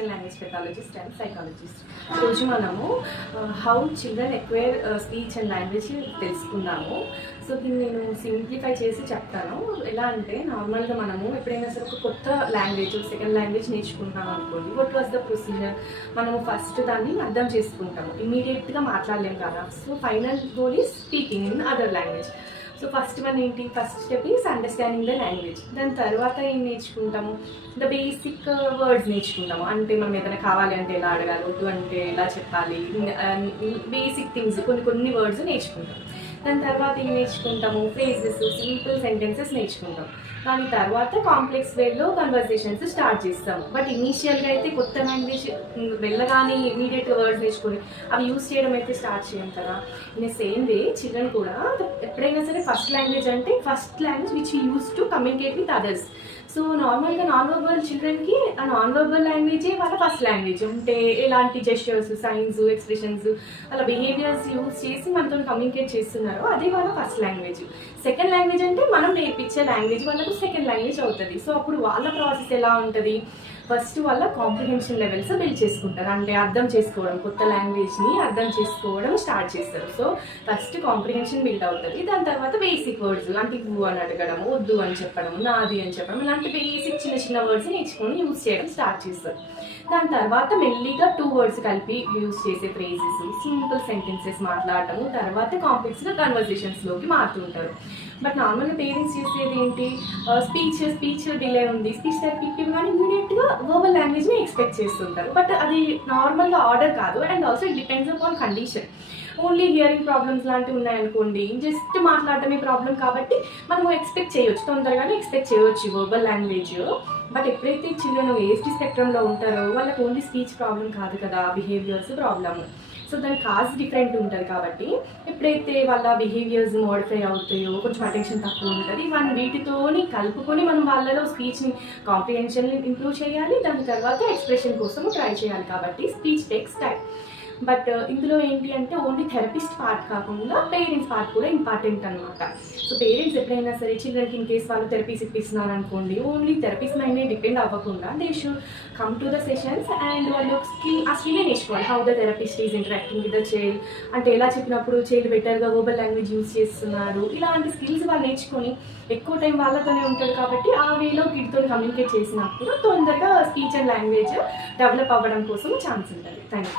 And language pathologist and psychologist. ఈరోజు మనము how children acquire speech and language తెలుసుకుందాము. So దీన్ని నేను సింప్లిఫై చేసి చెప్తాను. ఎలా అంటే నార్మల్గా మనము ఎప్పుడైనా సరే ఒక కొత్త లాంగ్వేజ్ సెకండ్ లాంగ్వేజ్ నేర్చుకుంటాం అనుకోండి, వాట్ వాజ్ ద ప్రొసీజర్? మనము ఫస్ట్ దాన్ని అర్థం చేసుకుంటాము, ఇమీడియట్గా మాట్లాడలేము కదా. So final goal is speaking in other language. So first one ఏంటి? First step is understanding the language. దాని తర్వాత ఏం నేర్చుకుంటాము? ద బేసిక్ వర్డ్స్ నేర్చుకుంటాము. అంటే మనం ఏదైనా కావాలి అంటే ఎలా అడగాలి, వద్దు అంటే ఎలా చెప్పాలి, బేసిక్ థింగ్స్ కొన్ని వర్డ్స్ నేర్చుకుంటాం. దాని తర్వాత ఏం నేర్చుకుంటాము? ఫ్రేజెస్, సింపుల్ సెంటెన్సెస్ నేర్చుకుంటాం. దాని తర్వాత కాంప్లెక్స్ వేలో కన్వర్సేషన్స్ స్టార్ట్ చేస్తాము. బట్ ఇనీషియల్గా అయితే కొత్త లాంగ్వేజ్ వెళ్ళగానే ఇమీడియట్గా వర్డ్స్ నేర్చుకొని అవి యూస్ చేయడం అయితే స్టార్ట్ చేయం కదా. ఇన్ సేమ్ వే చిల్డ్రన్ కూడా ఎప్పుడైనా సరే ఫస్ట్ లాంగ్వేజ్ అంటే first language which use to communicate with others. So నార్మల్గా నాన్ వర్బల్ చిల్డ్రన్కి ఆ నాన్ వర్బల్ లాంగ్వేజే వాళ్ళ ఫస్ట్ లాంగ్వేజ్. అంటే ఎలాంటి జెస్చర్స్, సైన్స్, ఎక్స్ప్రెషన్స్, వాళ్ళ బిహేవియర్స్ యూస్ చేసి మనతో కమ్యూనికేట్ చేస్తున్నారో అదే వాళ్ళ ఫస్ట్ లాంగ్వేజ్. సెకండ్ లాంగ్వేజ్ అంటే మనం నేర్పించే లాంగ్వేజ్ వాళ్ళకు సెకండ్ లాంగ్వేజ్ అవుతుంది. సో అప్పుడు వాళ్ళ ప్రాసెస్ ఎలా ఉంటుంది? ఫస్ట్ వాళ్ళ కాంప్రిహెన్షన్ లెవెల్స్ బిల్డ్ చేసుకుంటారు. అంటే అర్థం చేసుకోవడం, కొత్త లాంగ్వేజ్ని అర్థం చేసుకోవడం స్టార్ట్ చేస్తారు. సో ఫస్ట్ కాంప్రిహెన్షన్ బిల్డ్ అవుతుంది. దాని తర్వాత బేసిక్ వర్డ్స్ అంటే ఇవ్వు అని అడగడము, వద్దు అని చెప్పడం, నాది అని చెప్పడం, ఇలాంటి బేసిక్ చిన్న చిన్న వర్డ్స్ నేర్చుకొని యూజ్ చేయడం స్టార్ట్ చేస్తారు. దాని తర్వాత మెల్లిగా 2 వర్డ్స్ కలిపి యూజ్ చేసే ఫ్రేజెస్, సింపుల్ సెంటెన్సెస్ మాట్లాడటము, తర్వాత కాంప్లెక్స్గా కన్వర్సేషన్స్లోకి మారుతుంటారు. బట్ నార్మల్గా పేరెంట్స్ చేసేది ఏంటి? స్పీచ్ డిలే ఉంది, స్పీచ్ థెరపీ కానీ ఇమీడియట్గా వర్బల్ లాంగ్వేజ్ని ఎక్స్పెక్ట్ చేస్తుంటారు. బట్ అది నార్మల్గా ఆర్డర్ కాదు. And also it depends upon condition. Only hearing problems లాంటివి ఉన్నాయనుకోండి, జస్ట్ మాట్లాడటమే ప్రాబ్లం కాబట్టి మనము ఎక్స్పెక్ట్ చేయొచ్చు, తొందరగానే ఎక్స్పెక్ట్ చేయవచ్చు వర్బల్ లాంగ్వేజ్. బట్ ఎప్పుడైతే చిల్డ్రన్ ఏఎస్టీ స్పెక్ట్రమ్లో ఉంటారో వాళ్ళకి ఓన్లీ స్పీచ్ ప్రాబ్లం కాదు కదా, బిహేవియర్స్ ప్రాబ్లమ్. సో దాని కాజ్ డిఫరెంట్ ఉంటుంది కాబట్టి ఎప్పుడైతే వాళ్ళ బిహేవియర్స్ మోడిఫై అవుతాయో, కొంచెం అటెన్షన్ తక్కువ ఉంటుంది, వీటితోని కలుపుకొని మనం వాళ్ళలో స్పీచ్ని కాంప్రిహెన్షన్ని ఇంప్రూవ్ చేయాలి. దాని తర్వాత ఎక్స్ప్రెషన్ కోసం ట్రై చేయాలి. కాబట్టి స్పీచ్ టేక్స్ టైం. బట్ ఇందులో ఏంటి అంటే ఓన్లీ థెరపిస్ట్ పార్ట్ కాకుండా పేరెంట్స్ పార్ట్ కూడా ఇంపార్టెంట్ అనమాట. సో పేరెంట్స్ ఎప్పుడైనా సరే చిల్డ్రన్కి ఇన్ కేస్ వాళ్ళు థెరపీస్ ఇప్పిస్తున్నారు అనుకోండి, ఓన్లీ థెరపీస్ మైనే డిపెండ్ అవ్వకుండా they should come to the sessions and వాళ్ళు ఆ స్కిల్ నేర్చుకోవాలి. How the therapist is interacting with the child, అంటే ఎలా చెప్పినప్పుడు చైల్డ్ బెటర్గా వర్బల్ లాంగ్వేజ్ యూజ్ చేస్తున్నారు, ఇలాంటి స్కిల్స్ వాళ్ళు నేర్చుకొని ఎక్కువ టైం వాళ్ళతోనే ఉంటారు కాబట్టి ఆ వేలో కిడ్తో కమ్యూనికేట్ చేసినప్పుడు తొందరగా స్పీచ్ అండ్ లాంగ్వేజ్ డెవలప్ అవ్వడం కోసం ఛాన్స్ ఉంటుంది. Thank you.